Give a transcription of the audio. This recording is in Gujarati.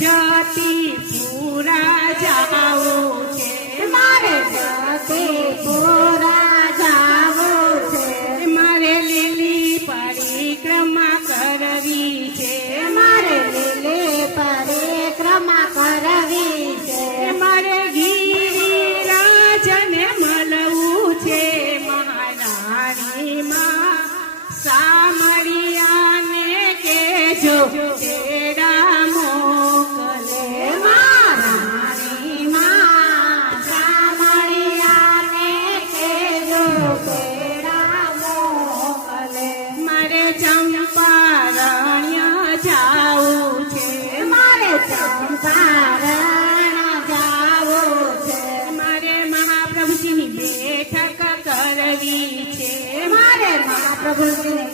જતીપુરા જાવું છે, મારે જતીપુરા જાવું છે, મારે લીલી પરિક્રમા કરવી છે, મારે લીલી પરિક્રમા કરવી છે, મારે ગિરિરાજને મળવું છે, મહારાણીમાં સામળિયાને કેજો તેડા મોકલે, મહારાણીમાં સામળિયાને કેજો તેડા મોકલે, મારે ચંપારણ્ય જાવું છે, મારે ચંપારણ જાવું છે, મારે મહાપ્રભુજીની બેઠક કરવી છે, મારે મહાપ્રભુજીની